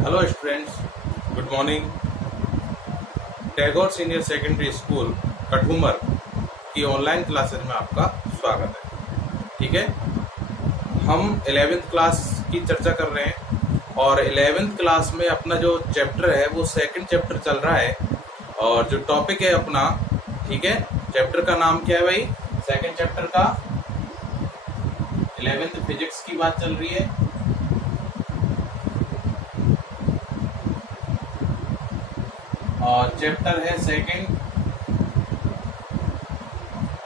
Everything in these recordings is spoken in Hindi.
Hello students, good morning. Tagore senior secondary school Kathumar की ऑनलाइन क्लासेस में आपका स्वागत है। ठीक है, हम 11th क्लास की चर्चा कर रहे हैं और 11th क्लास में अपना जो चैप्टर है वो सेकंड चैप्टर चल रहा है और जो टॉपिक है अपना, ठीक है, चैप्टर का नाम क्या है भाई? सेकंड चैप्टर का 11th फिजिक्स की बात चल रही है। और चैप्टर है सेकंड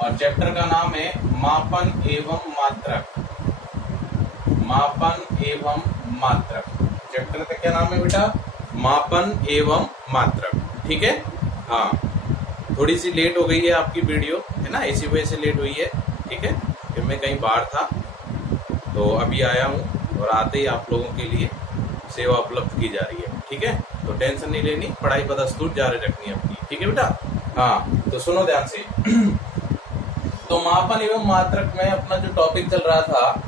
और चैप्टर का नाम है मापन एवं मात्रक। मापन एवं मात्रक चैप्टर का क्या नाम है बेटा? मापन एवं मात्रक। ठीक है, हाँ, थोड़ी सी लेट हो गई है आपकी वीडियो, है ना, इसी वजह से लेट हुई है। ठीक है, फिर मैं कहीं बाहर था तो अभी आया हूँ और आते ही आप लोगों के लिए सेवा उपलब्ध की जा रही है। ठीक है, तो टेंशन नहीं लेनी, पढ़ाई बदस्तूर जारी रखनी है अपनी। ठीक है बेटा, हाँ, तो सुनो ध्यान से। तो मापन एवं मात्रक में अपना जो टॉपिक चल रहा था,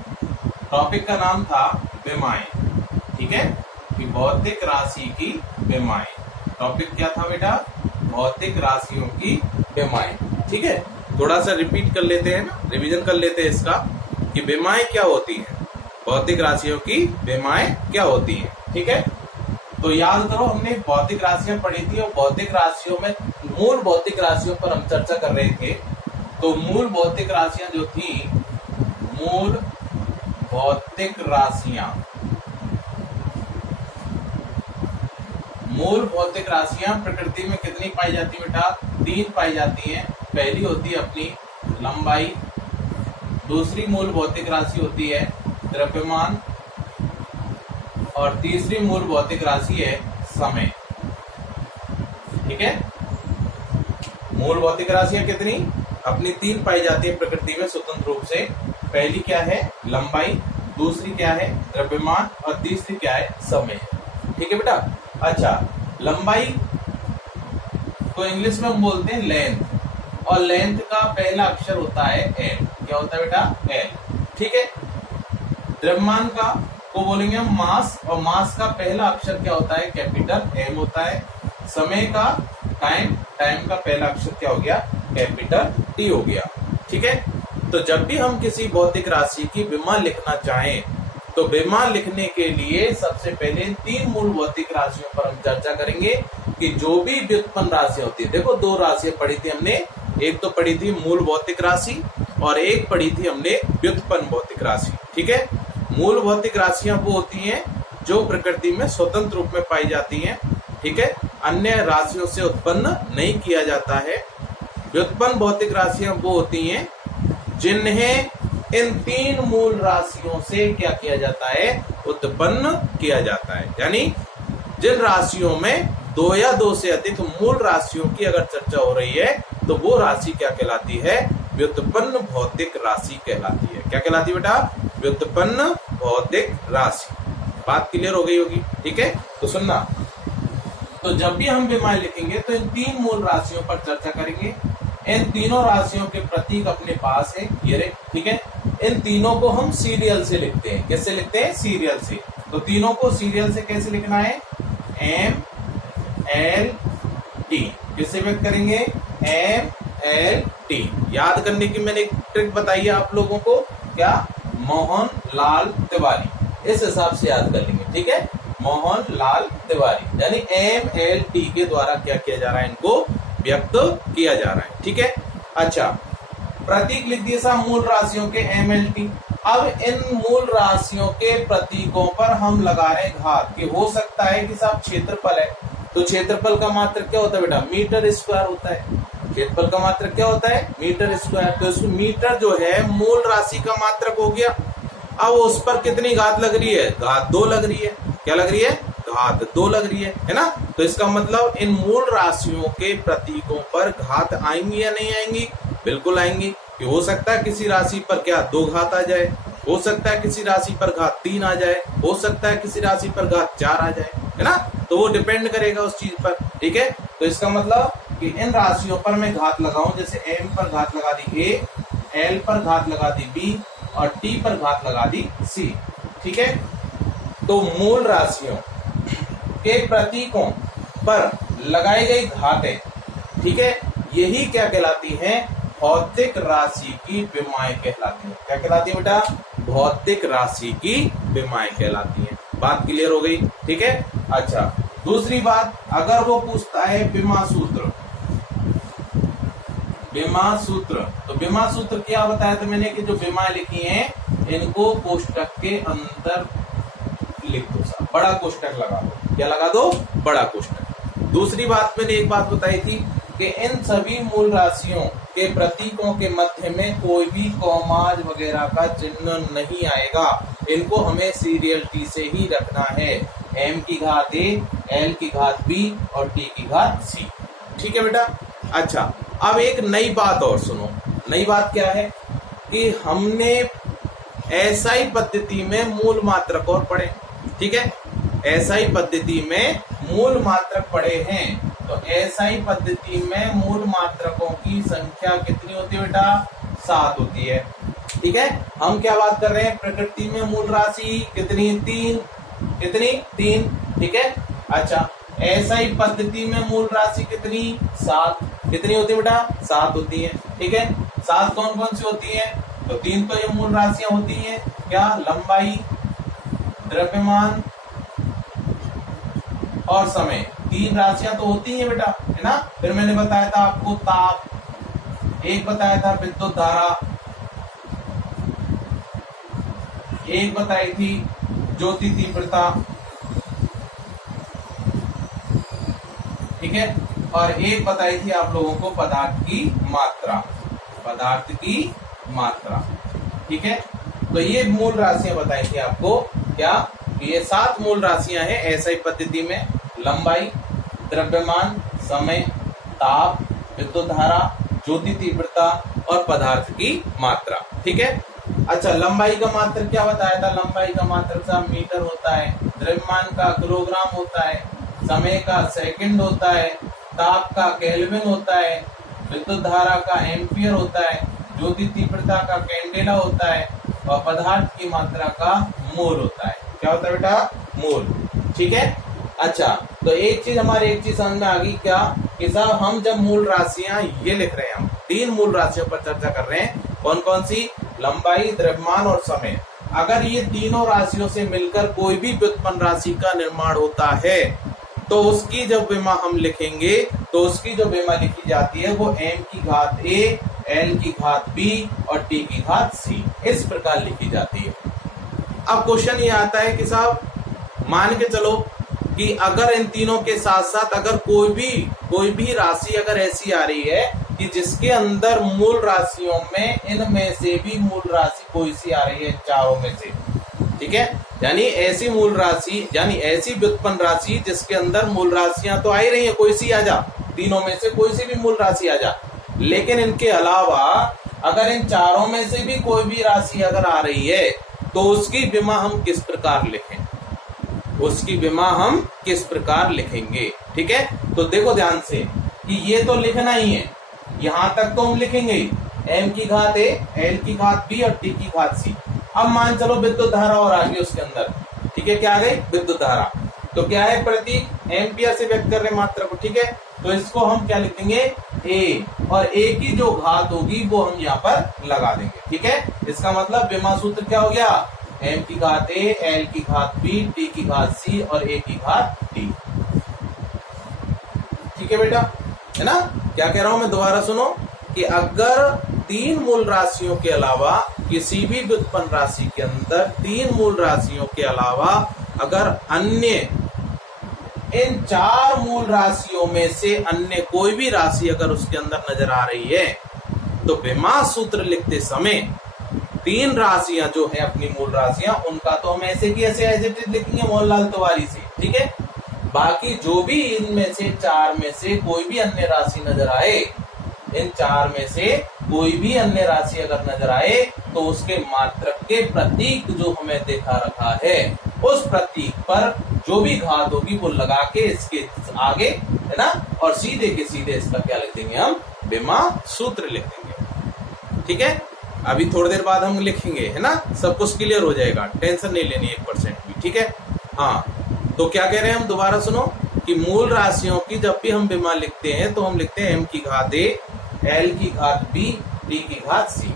टॉपिक का नाम था विमाएं। ठीक है, कि भौतिक राशि की विमाएं। टॉपिक क्या था बेटा? भौतिक राशियों की विमाएं। ठीक है, थोड़ा सा रिपीट कर लेते हैं ना, रिवीजन कर लेते हैं इसका कि विमाएं क्या होती हैं, भौतिक राशियों की विमाएं क्या होती हैं। ठीक है, तो याद करो, हमने भौतिक राशियां पढ़ी थी और भौतिक राशियों में मूल भौतिक राशियों पर हम चर्चा कर रहे थे। तो मूल भौतिक राशियां जो थी, मूल भौतिक राशियां, मूल भौतिक राशियां प्रकृति में कितनी पाई जाती है बेटा? 3 पाई जाती हैं। पहली होती है अपनी लंबाई, दूसरी मूल भौतिक राशि होती है द्रव्यमान और तीसरी मूल भौतिक राशि है समय। ठीक है, मूल भौतिक राशियां कितनी? अपनी 3 पाई जाती है प्रकृति में स्वतंत्र रूप से। पहली क्या है? लंबाई, दूसरी क्या है? द्रव्यमान और तीसरी क्या है? समय। ठीक है बेटा। अच्छा, लंबाई तो इंग्लिश में हम बोलते हैं लेंथ, और लेंथ का पहला अक्षर होता है एल। क्या होता है बेटा? एल। ठीक है, द्रव्यमान का को बोलेंगे हम मास, और मास का पहला अक्षर क्या होता है? कैपिटल एम होता है। समय का टाइम, टाइम का पहला अक्षर क्या हो गया? कैपिटल टी हो गया। ठीक है, तो जब भी हम किसी भौतिक राशि की विमा लिखना चाहें तो विमा लिखने के लिए सबसे पहले 3 मूल भौतिक राशियों पर हम चर्चा करेंगे कि जो भी व्युत्पन्न राशि होती है। देखो, 2 राशियां पढ़ी थी हमने, एक तो पढ़ी थी मूल भौतिक राशि और एक पढ़ी थी हमने व्युत्पन्न भौतिक राशि। ठीक है, मूल भौतिक राशियां वो होती हैं जो प्रकृति में स्वतंत्र रूप में पाई जाती हैं। ठीक है, अन्य राशियों से उत्पन्न नहीं किया जाता है। व्युत्पन्न भौतिक राशियां वो होती हैं जिन्हें इन 3 मूल राशियों से क्या किया जाता है? उत्पन्न किया जाता है। यानी जिन राशियों में 2 या 2 से अधिक मूल राशियों की अगर चर्चा हो रही है तो वो राशि क्या कहलाती है? व्युत्पन्न भौतिक राशि कहलाती है। क्या कहलाती है बेटा? व्युत्पन्न भौतिक राशि। बात क्लियर हो गई होगी। ठीक है, तो सुनना, तो जब भी हम विमाएं लिखेंगे तो इन 3 मूल राशियों पर चर्चा करेंगे। इन तीनों राशियों के प्रतीक अपने पास है, ये रहे। ठीक है, इन तीनों को हम सीरियल से लिखते हैं। कैसे लिखते हैं? सीरियल से। तो तीनों को सीरियल से कैसे लिखना है? M L T. किससे व्यक्त करेंगे? M L T. याद करने की मैंने एक ट्रिक बताई है आप लोगों को, क्या? मोहन लाल तिवारी, इस हिसाब से याद कर लेंगे। ठीक है, मोहन लाल तिवारी, यानी एम एल टी के द्वारा क्या किया जा रहा है? इनको व्यक्त किया जा रहा है। ठीक है, अच्छा, प्रतीक लिख दिए साहब मूल राशियों के एम एल टी। अब इन मूल राशियों के प्रतीकों पर हम लगा रहे हैं घात, कि हो सकता है कि साहब क्षेत्रफल है, तो क्षेत्रफल का मात्रक क्या होता है बेटा? मीटर स्क्वायर होता है। क्षेत्रफल का मात्रक क्या होता है? Metre square. तो इसमें मीटर जो है मूल राशि का मात्रक हो गया। अब उस पर कितनी घात लग रही है? घात 2 लग रही है। क्या लग रही है? घात 2 लग रही है ना? तो इसका मतलब इन मूल राशियों के प्रतीकों पर घात आएंगी या नहीं आएंगी? बिल्कुल आएंगी। कि हो सकता है किसी राशि पर क्या 2 घात आ जाए, हो सकता है किसी राशि पर घात 3 आ जाए, हो सकता है किसी राशि पर घात 4 आ जाए, है ना? तो वो डिपेंड करेगा उस चीज पर। ठीक है, तो इसका मतलब कि इन राशियों पर मैं घात लगाऊं, जैसे एम पर घात लगा दी ए, एल पर घात लगा दी बी और टी पर घात लगा दी सी। ठीक है, तो मूल राशियों के प्रतीकों पर लगाई गई घातें, ठीक है, यही क्या कहलाती हैं, भौतिक राशि की विमाएं कहलाती हैं। क्या कहलाती है बेटा, भौतिक राशि की विमाएं कहलाती हैं। बात क्लियर हो गई, ठीक है। अच्छा, दूसरी बात, अगर वो पूछता है विमा सूत्र, विमा सूत्र, तो विमा सूत्र क्या बताया था मैंने कि जो विमाएं लिखी हैं इनको कोष्टक के अंदर लिख दो, साहब बड़ा कोष्टक लगा दो। क्या लगा दो, बड़ा कोष्टक। दूसरी बात मैंने एक बात बताई थी कि इन सभी मूल राशियों के प्रतीकों के मध्य में कोई भी कॉमाज वगैरह का चिन्ह नहीं आएगा, इनको हमें सीरियल टी से ही रखना है, m की घात a, l की घात b और t की घात c, ठीक है बेटा। अच्छा, अब एक नई बात और सुनो। नई बात क्या है कि हमने एसआई पद्धति में मूल मात्रक और पढ़े, ठीक है, एसआई पद्धति में मूल मात्रक पढ़े हैं। तो एसआई पद्धति में मूल मात्रकों की संख्या कितनी होती है बेटा, 7 होती है, ठीक है। हम क्या बात कर रहे हैं, प्रकृति में मूल राशि कितनी, 3, कितनी, 3, ठीक है। अच्छा, एसआई पद्धति में मूल राशि कितनी, 7, कितनी होती है बेटा, 7 होती है, ठीक है। 7 कौन कौन सी होती है, तो 3 तो ये मूल राशियां होती हैं, क्या, लंबाई, द्रव्यमान और समय, 3 राशियां तो होती हैं बेटा, है ना। फिर मैंने बताया था आपको ताप, एक बताया था विद्युत धारा, एक बताई थी ज्योति तीव्रता, ठीक है, और एक बताई थी आप लोगों को पदार्थ की मात्रा, पदार्थ की मात्रा, ठीक है। तो ये मूल राशियां बताई थी आपको, क्या, कि ये 7 मूल राशियां हैं एसआई पद्धति में, लंबाई, द्रव्यमान, समय, ताप, विद्युत धारा, ज्योति तीव्रता और पदार्थ की मात्रा, ठीक है। अच्छा, लंबाई का मात्रक क्या बताया था, लंबाई का मात्रक साहब मीटर होता है, द्रव्यमान का किलोग्राम होता है, समय का सेकंड होता है, ताप का केल्विन होता है, विद्युत धारा का एम्पियर होता है, ज्योति तीव्रता का कैंडेला होता है और पदार्थ की मात्रा का मोल होता है। क्या होता है बेटा, मोल, ठीक है। अच्छा, तो एक चीज समझ में आ गई, क्या, कि साहब हम जब मूल राशियां ये लिख रहे हैं, हम 3 मूल राशियों पर चर्चा कर रहे हैं, कौन कौन सी, लंबाई, द्रव्यमान और समय। अगर ये तीनों राशियों से मिलकर कोई भी व्युत्पन्न राशि का निर्माण होता है तो उसकी जब विमा हम लिखेंगे तो उसकी जो विमा लिखी जाती है वो m की घात a, l की घात b और t की घात c, इस प्रकार लिखी जाती है। अब क्वेश्चन ये आता है कि साहब मान के चलो कि अगर इन तीनों के साथ साथ अगर कोई भी राशि अगर ऐसी आ रही है कि जिसके अंदर मूल राशियों में इनमें से भी मूल राशि कोई सी आ रही है, चारों में से, ठीक है, यानी ऐसी मूल राशि, यानी ऐसी व्युत्पन्न राशि जिसके अंदर मूल राशियां तो आ ही रही है, कोई सी आ जा, तीनों में से कोई सी भी मूल राशि आ जा, लेकिन इनके अलावा अगर इन चारों में से भी कोई भी राशि अगर आ रही है तो उसकी विमा हम किस प्रकार लिखें, उसकी विमा हम किस प्रकार लिखेंगे, ठीक है। तो देखो ध्यान से कि ये तो लिखना ही है, यहां तक तो हम लिखेंगे ही, m की घात a, l की घात b और t की घात c। अब मान चलो विद्युत धारा और आ गई उसके अंदर, ठीक है, क्या आ गई, विद्युत धारा, तो क्या है, प्रतीक एम्पियर से व्यक्त कर रहे मात्रा को, ठीक है, तो इसको हम क्या लिख देंगे, a, और a की जो घात होगी वो हम यहाँ पर लगा देंगे, ठीक है। इसका मतलब विमा सूत्र क्या हो गया, m की घात a, l की घात b, t की घात c और a की घात t, ठीक है बेटा, है ना। क्या कह रहा हूं मैं, दोबारा सुनो कि अगर 3 मूल राशियों के अलावा किसी भी व्युत्पन्न राशि के अंदर 3 मूल राशियों के अलावा अगर अन्य इन 4 मूल राशियों में से अन्य कोई भी राशि अगर उसके अंदर नजर आ रही है तो विमा सूत्र लिखते समय 3 राशियां जो है अपनी मूल राशियां, उनका तो हम ऐसे की ऐसे एज इट इज लिखेंगे मोहनलाल तिवारी से, ठीक है। बाकी जो भी इनमें से 4 में से कोई भी अन्य राशि नजर आए, इन 4 में से कोई भी अन्य राशि अगर नजर आए तो उसके मात्रक के प्रतीक जो हमें देखा रखा है उस प्रतीक पर जो भी घात होगी वो लगा के इसके आगे, है ना, और सीधे के सीधे इसका क्या लिख देंगे, हम विमा सूत्र लिख देंगे, ठीक है। अभी थोड़ी देर बाद हम लिखेंगे, है ना, सब कुछ क्लियर हो जाएगा, टेंशन नहीं लेनी 1% भी, ठीक है। हाँ, तो क्या कह रहे हैं हम, दोबारा सुनो कि मूल राशियों की जब भी हम विमा लिखते हैं तो हम लिखते हैं m की घात a, l की घात b, t की घात c।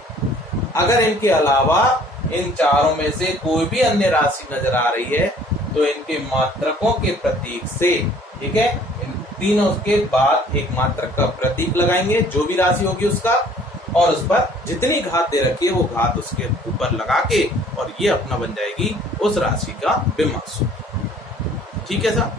अगर इनके अलावा इन चारों में से कोई भी अन्य राशि नजर आ रही है तो इनके मात्रकों के प्रतीक से, ठीक है, इन तीनों के बाद एक मात्रक का प्रतीक लगाएंगे जो भी राशि होगी उसका, और उस पर जितनी घात दे रखी है वो घात उसके ऊपर लगा के, और ये अपना बन जाएगी उस राशि का विमा सूत्र। ठीक है सर,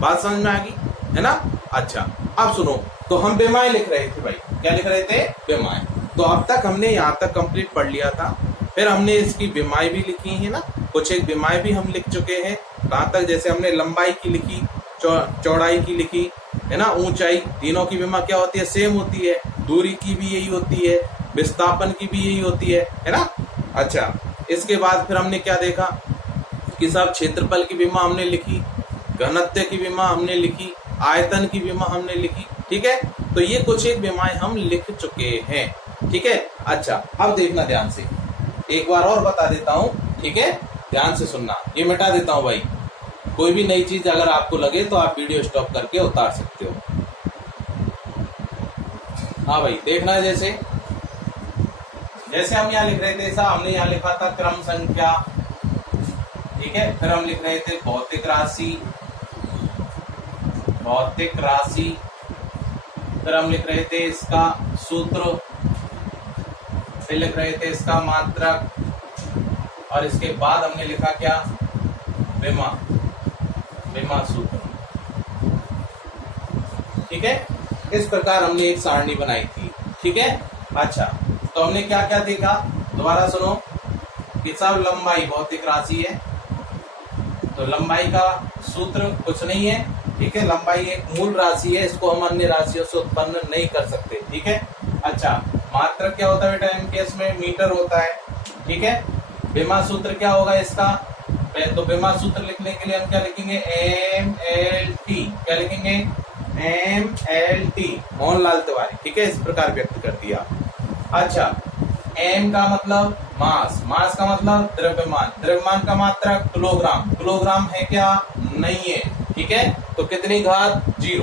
बात समझ में आ गई है ना। अच्छा अब सुनो, तो हम विमाएं लिख रहे थे भाई, क्या लिख रहे थे, विमाएं। तो अब तक हमने यहाँ तक कंप्लीट पढ़ लिया था, फिर हमने इसकी विमाएं भी लिखी है ना, कुछ एक विमाएं भी हम लिख चुके हैं। कहाँ तक, जैसे हमने लंबाई की लिखी, चौड़ाई की लिखी है ना, ऊंचाई, तीनों की विमा क्या होती है, सेम होती है। दूरी की भी यही होती है, विस्थापन की भी यही होती है ना। अच्छा इसके बाद फिर हमने क्या देखा कि साहब क्षेत्रफल की विमा हमने लिखी, घनत्व की विमा हमने लिखी, आयतन की विमा हमने लिखी। ठीक है, तो ये कुछ एक विमाएं हम लिख चुके हैं। ठीक है, अच्छा अब देखना ध्यान से, एक बार और बता देता हूं, ठीक है, ध्यान से सुनना। ये मिटा देता हूं भाई, कोई भी नई चीज अगर आपको लगे तो आप वीडियो स्टॉप करके उतार सकते हो। हाँ भाई देखना है, जैसे हम यहाँ लिख रहे थे, ऐसा हमने यहाँ लिखा था क्रम संख्या, ठीक है, फिर हम लिख रहे थे भौतिक राशि, फिर हम लिख रहे थे इसका सूत्र, फिर लिख रहे थे इसका मात्रक, और इसके बाद हमने लिखा क्या, विमा सूत्र। ठीक है, इस प्रकार हमने एक सारणी बनाई थी। ठीक है, अच्छा तो हमने क्या क्या देखा, दोबारा सुनो कि सब लंबाई भौतिक राशि है, तो लंबाई का सूत्र कुछ नहीं है। ठीक है, लंबाई एक मूल राशि है, इसको हम अन्य राशियों से उत्पन्न नहीं कर सकते। ठीक है, अच्छा मात्रक क्या होता है बेटा, इनके इसमें मीटर होता है। ठीक है, विमा सूत्र क्या होगा इसका, तो विमा सूत्र लिखने के लिए हम क्या लिखेंगे, MLT, क्या लिखेंगे, MLT, मोहनलाल तिवारी। ठीक है, इस प्रकार व्यक्त कर दिया। अच्छा M का मतलब मास, मास का मतलब द्रव्यमान, द्रव्यमान का मात्रक किलोग्राम, किलोग्राम है क्या, नहीं है। ठीक है, तो कितनी घात, 0।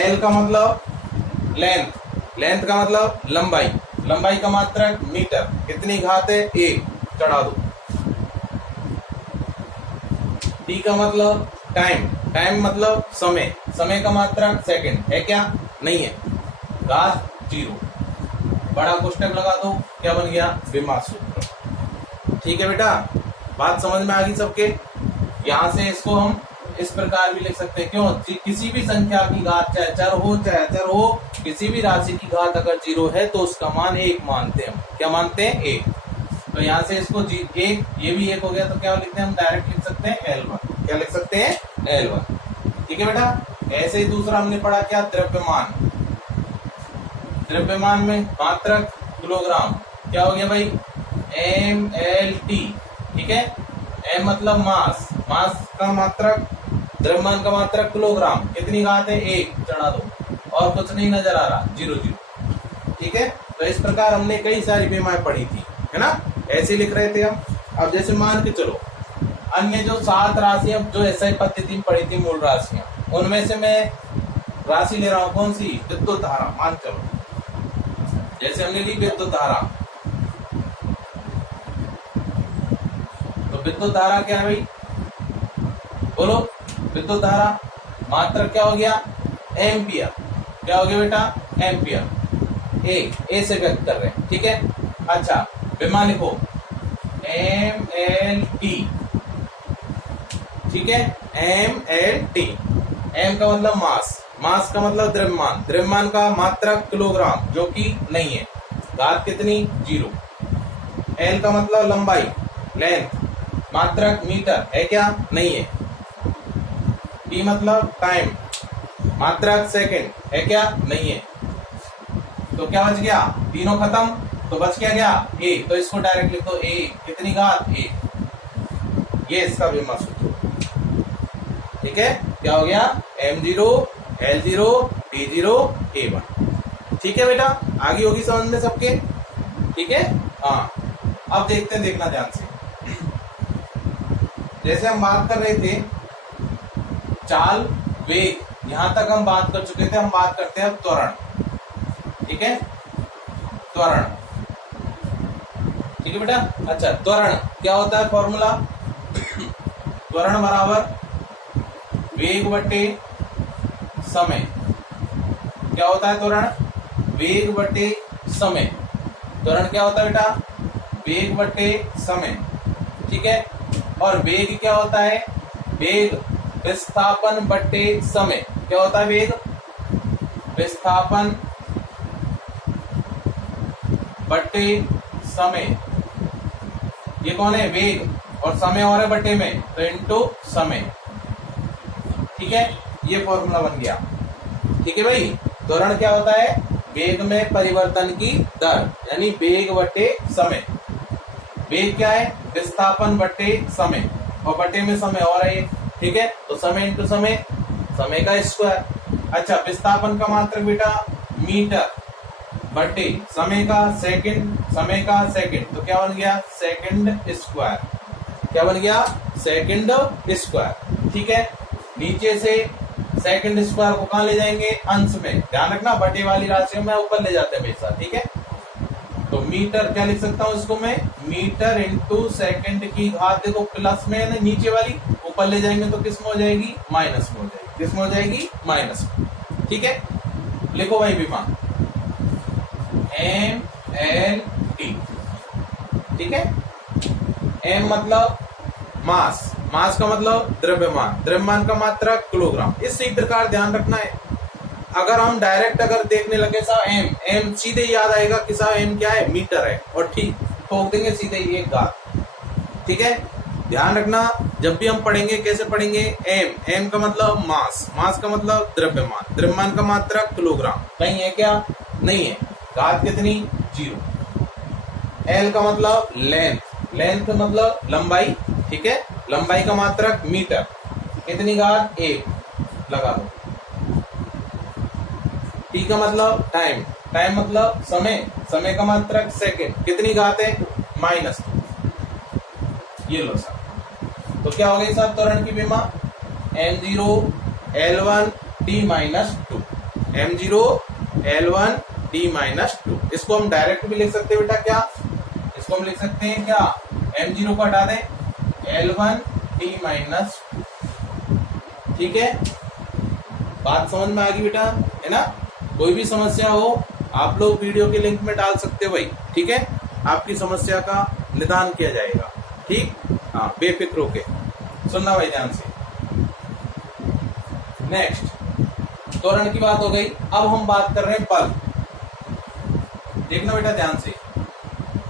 L का मतलब लेंथ, लेंथ का मतलब लंबाई, लंबाई का मात्रक मीटर, कितनी घात है, 1, चढ़ा दो। T का मतलब टाइम, टाइम मतलब समय, समय का मात्रक सेकंड है क्या, नहीं है, घात 0, बड़ा कोष्टक लगा दो, क्या बन गया, विमा सूत्र। ठीक है बेटा, बात समझ में आ गई सबके। यहां से इसको हम इस प्रकार भी लिख सकते हैं, क्यों, किसी भी संख्या की घात, चाहे चर हो चाहे अचर हो, किसी भी राशि की घात अगर 0 है तो उसका मान 1 मानते हैं हम, क्या मानते हैं, 1। तो यहाँ से इसको 1, ये भी 1 हो गया, तो क्या लिखते हैं हम, डायरेक्ट लिख सकते हैं L1, क्या लिख सकते हैं, L1। ठीक है बेटा, ऐसे ही दूसरा हमने पढ़ा क्या, द्रव्यमान, द्रव्यमान में मात्रक किलोग्राम, क्या हो गया भाई, MLT। ठीक है, M मतलब मास, मास का मात्रक, द्रव्यमान का मात्रक किलोग्राम, कितनी घात है, 1, चढ़ा दो, और कुछ नहीं नजर आ रहा, 0 0। ठीक है, तो इस प्रकार हमने कई सारी विमाएं पढ़ी थी, है ना, ऐसे लिख रहे थे हम। अब जैसे मान के चलो, अन्य जो 7 राशियां जो ऐसा ही पद्धति में पढ़ी थी, मूल राशियां, उनमें से मैं राशि ले रहा हूं, कौन सी, विद्युत धारा। मान चलो जैसे हमने ली विद्युत धारा, तो विद्युत धारा क्या है भाई, बोलो, विद्युत धारा मात्रक क्या हो गया, एम्पियर, क्या हो गया बेटा, एम्पियर, ए से व्यक्त कर रहे हैं। ठीक है, अच्छा विमा लिखो, MLT। ठीक है, MLT, M का मतलब मास, मास का मतलब द्रव्यमान, द्रव्यमान का मात्रक किलोग्राम, जो कि नहीं है, घात कितनी, 0। L का मतलब लंबाई, लेंथ, मात्रक मीटर है क्या, नहीं है। T मतलब टाइम, मात्रक सेकंड है क्या, नहीं है। तो क्या बच गया, तीनों खत्म, तो बच क्या गया, A, तो इसको डायरेक्ट लिख दो, A, कितनी घात, 1, ये इसका विमा सूत्र। ठीक है, क्या हो गया, M0, L0, T0, A1। ठीक है बेटा, आगे होगी समझ में सबके। ठीक है, हाँ अब देखते हैं, देखना ध्यान से। जैसे हम बात कर रहे थे चाल, वेग, यहां तक हम बात कर चुके थे। हम बात करते हैं अब त्वरण। ठीक है, त्वरण। ठीक है बेटा। अच्छा, त्वरण क्या होता है फॉर्मूला? त्वरण बराबर वेग बटे समय। क्या होता है त्वरण? वेग बटे समय। त्वरण क्या होता है बेटा? वेग बटे समय। ठीक है, और वेग क्या होता है? वेग विस्थापन बटे समय। क्या होता है वेग? विस्थापन बटे समय। ये कौन है? वेग, और समय और है बटे में, तो इनटू समय। ठीक है, ये फॉर्मूला बन गया। ठीक है भाई, त्वरण क्या होता है? वेग में परिवर्तन की दर, यानी वेग बटे समय। वेग क्या है? विस्थापन बटे समय, और बटे में समय और है। ठीक है, तो समय इंटू समय, समय का स्क्वायर। अच्छा, विस्थापन का मात्रक बेटा मीटर बटे समय का सेकंड, समय का सेकंड, तो क्या बन गया? Second square. क्या बन गया? Second square. ठीक है, नीचे से सेकंड स्क्वायर को कहां ले जाएंगे? अंश में। ध्यान रखना, बटे वाली राशियों में ऊपर ले जाते हैं हमेशा। ठीक है, तो मीटर क्या लिख सकता हूं इसको मैं? मीटर इंटू सेकंड की घात, देखो प्लस में है ना नीचे वाली, ऊपर ले जाएंगे तो किस में हो जाएगी? माइनस में हो जाएगी। किस में हो जाएगी? माइनस में। ठीक है, लिखो भाई विमा एम एल टी। ठीक है, एम मतलब मास, मास का मतलब द्रव्यमान, द्रव्यमान का मात्रक किलोग्राम। इसी प्रकार ध्यान रखना है। अगर हम डायरेक्ट अगर देखने लगे साहब एम, एम सीधे याद आएगा कि साहब एम क्या है? मीटर है, और ठीक ठोक देंगे सीधे ये घात। ठीक है, ध्यान रखना, जब भी हम पढ़ेंगे कैसे पढ़ेंगे? एम, एम का मतलब मास, मास का मतलब द्रव्यमान, द्रव्यमान का मात्रक किलोग्राम। कहीं है क्या? नहीं है। घात कितनी? 0। एल का मतलब लेंथ, लेंथ मतलब लंबाई। ठीक है, लंबाई का मात्रक मीटर, कितनी घात? 1 लगा दो। टी का मतलब टाइम, टाइम मतलब समय, समय का मात्रक सेकंड, कितनी घात है? -2। ये लो सर, तो क्या हो गई साहब त्वरण की विमा? m0 l1 t -2, m0 l1 t -2। इसको हम डायरेक्ट भी लिख सकते हैं बेटा। क्या इसको हम लिख सकते हैं? क्या m0 को हटा दें, l1 t -2। ठीक है, बात समझ में आ गई बेटा, है ना? कोई भी समस्या हो आप लोग वीडियो के लिंक में डाल सकते हो भाई। ठीक है, आपकी समस्या का निदान किया जाएगा। ठीक, हाँ, बेफिक्र होके सुनना भाई ध्यान से। नेक्स्ट, त्वरण की बात हो गई। अब हम बात कर रहे हैं बल। देखना बेटा ध्यान से,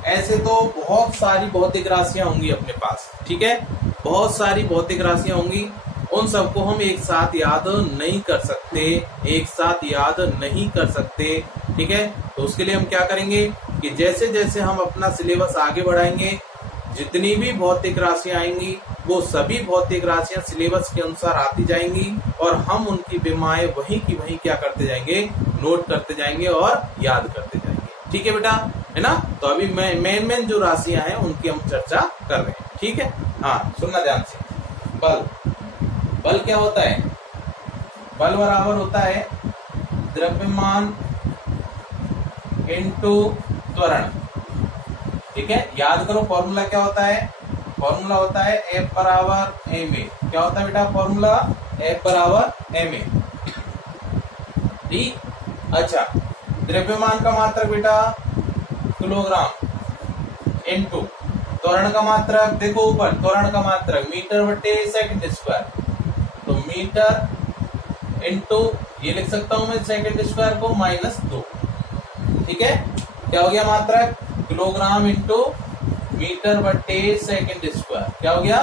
ऐसे तो बहुत सारी भौतिक राशियां होंगी अपने पास। ठीक है, बहुत सारी भौतिक राशियां होंगी, उन सबको हम एक साथ याद नहीं कर सकते, एक साथ याद नहीं कर सकते। ठीक है, तो उसके लिए हम क्या करेंगे कि जैसे जैसे हम अपना सिलेबस आगे बढ़ाएंगे, जितनी भी भौतिक राशियां आएंगी वो सभी भौतिक राशियां सिलेबस के अनुसार आती जाएंगी, और हम उनकी विमाएं वहीं की वहीं क्या करते जाएंगे? नोट करते जाएंगे और याद करते जाएंगे। ठीक है बेटा, है ना? तो अभी मेन मेन जो राशियां हैं उनकी हम चर्चा कर रहे हैं। ठीक है, हाँ, सुनना ध्यान से। बल, बल क्या होता है? बल बराबर होता है द्रव्यमान इंटू त्वरण। ठीक है, याद करो फॉर्मूला क्या होता है? फॉर्मूला होता है F बराबर ma। क्या होता है बेटा फॉर्मूला? F बराबर ma। ठीक, अच्छा, द्रव्यमान का मात्रक बेटा किलोग्राम इंटू त्वरण का मात्रक, देखो ऊपर त्वरण का मात्रक मीटर बटे सेकंड स्क्वायर, तो मीटर इंटू ये लिख सकता हूं मैं सेकंड स्क्वायर को -2। ठीक है, क्या हो गया मात्रक? किलोग्राम इंटू मीटर बटे सेकंड स्क्वायर। क्या हो गया?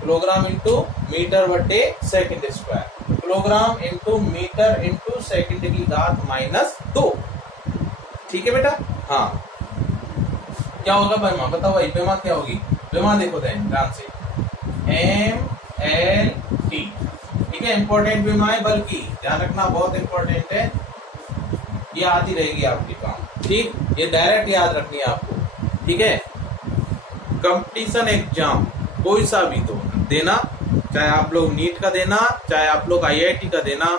किलोग्राम इंटू मीटर बटे second square. Kilogram into metre into second की घात -2। ठीक है बेटा, हाँ, क्या होगा विमा? बताओ भाई, विमा क्या होगी? विमा देखो ध्यान से, MLT। ठीक है, इंपॉर्टेंट विमा है, बल्कि ध्यान रखना बहुत इंपॉर्टेंट है, ये आती रहेगी आपके काम। ठीक, ये डायरेक्ट याद रखनी है आपको। ठीक है, कंपटीशन एग्जाम कोई सा भी तो देना, चाहे आप लोग नीट का देना, चाहे आप लोग IIT का देना,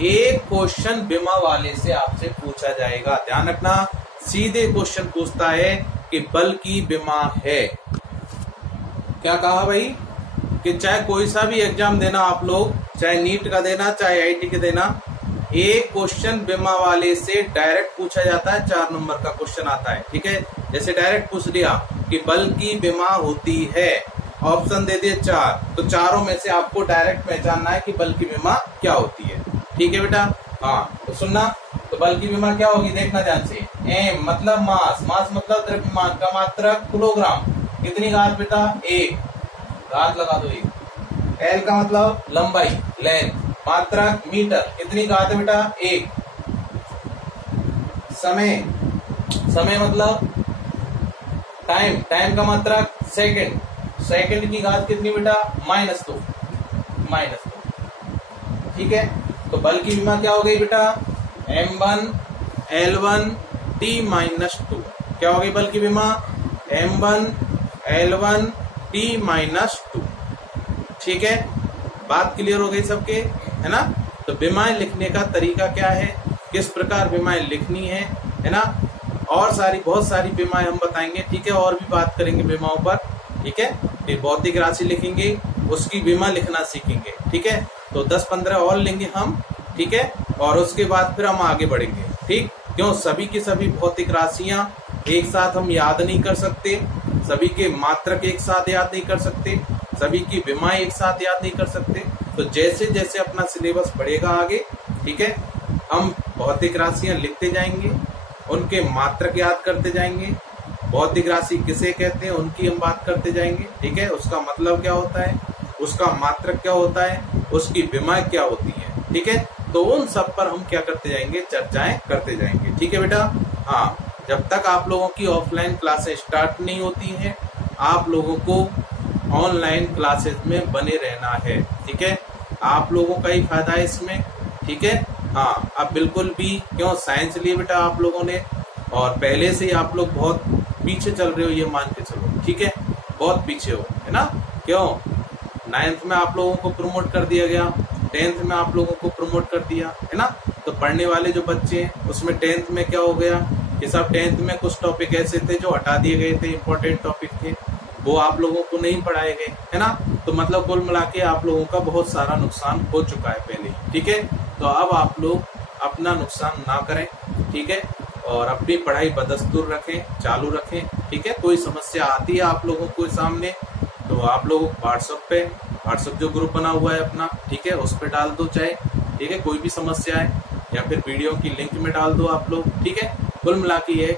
एक क्वेश्चन बीमा वाले से आपसे पूछा जाएगा। ध्यान रखना, सीधे क्वेश्चन पूछता है कि बल की बीमा है। क्या कहा भाई कि चाहे कोई सा भी एग्जाम देना आप लोग, चाहे नीट का देना, चाहे IIT का देना, एक क्वेश्चन बीमा वाले से डायरेक्ट पूछा जाता है। 4 नंबर का क्वेश्चन आता है, ठीक है। जैसे डायरेक्ट पूछ लिया कि बल की बीमा होती है, ऑप्शन दे दिए 4, तो चारों में से आपको डायरेक्ट पहचानना है कि बल की बीमा क्या होती है। ठीक है बेटा, हाँ तो सुनना, तो बल की बीमा क्या होगी देखना ध्यान से। एम मतलब मास, मास मतलब द्रव्यमान का मात्रक किलोग्राम, कितनी घात बेटा 1, घात लगा दो 1। एल का मतलब लंबाई लेंथ, मात्रक मीटर, कितनी घात है बेटा 1। समय, समय मतलब टाइम, टाइम का मात्रक सेकंड, सेकंड की घात कितनी बेटा -2, -2। ठीक है, तो बल की बीमा क्या हो गई बेटा m1 L1 T -2। क्या हो गई बल की बीमा m1 L1 T -2। ठीक है, बात क्लियर हो गई सबके, है ना। तो बीमाएं लिखने का तरीका क्या है, किस प्रकार बीमाएं लिखनी है ना, और सारी बहुत सारी बीमाएं हम बताएंगे। ठीक है, और भी बात करेंगे बीमाओं पर। ठीक है, फिर भौतिक राशि लिखेंगे, उसकी बीमा लिखना सीखेंगे। ठीक है, तो 10-15 और लेंगे हम। ठीक है, और उसके बाद फिर हम आगे बढ़ेंगे। ठीक, क्यों सभी की सभी भौतिक राशियां एक साथ हम याद नहीं कर सकते, सभी के मात्रक एक साथ याद नहीं कर सकते, सभी की बीमाएं एक साथ याद नहीं कर सकते। तो जैसे जैसे अपना सिलेबस बढ़ेगा आगे, ठीक है, हम भौतिक राशियां लिखते जाएंगे, उनके मात्रक याद करते जाएंगे, भौतिक राशि किसे कहते हैं उनकी हम बात करते जाएंगे। ठीक है, उसका मतलब क्या होता है, उसका मात्रक क्या होता है, उसकी बीमाएं क्या होती है। ठीक है, तो उन सब पर हम क्या करते जाएंगे, चर्चाएं करते जाएंगे। ठीक है बेटा, हाँ, जब तक आप लोगों की ऑफलाइन क्लासेस स्टार्ट नहीं होती हैं, आप लोगों को ऑनलाइन क्लासेस में बने रहना है। ठीक है, आप लोगों का ही फायदा है इसमें। ठीक है, हाँ, अब बिल्कुल भी क्यों साइंस लिए बेटा आप लोगों ने, और पहले से ही आप लोग बहुत पीछे चल रहे हो ये मान के चलो। ठीक है, बहुत पीछे हो, है ना। क्यों 9th में आप लोगों को प्रमोट कर दिया गया, 10th में आप लोगों को प्रमोट कर दिया, है ना। तो पढ़ने वाले जो बच्चे हैं उसमें 10th में क्या हो गया कि सब 10th में कुछ टॉपिक ऐसे थे जो हटा दिए गए थे, इंपॉर्टेंट टॉपिक थे, वो आप लोगों को नहीं पढ़ाए गए, है ना। तो मतलब कुल मिला के आप लोगों का बहुत सारा नुकसान हो चुका है पहले। ठीक है, तो अब आप लोग अपना नुकसान ना करें। ठीक है, और अपनी पढ़ाई बदस्तूर रखें, चालू रखें। ठीक है, कोई समस्या आती है आप लोगों के सामने तो आप लोग व्हाट्सएप जो ग्रुप बना हुआ है अपना, ठीक है, उस पर डाल दो चाहे। ठीक है, कोई भी समस्या है, या फिर वीडियो की लिंक में डाल दो आप लोग। ठीक है, कुल मिला के ये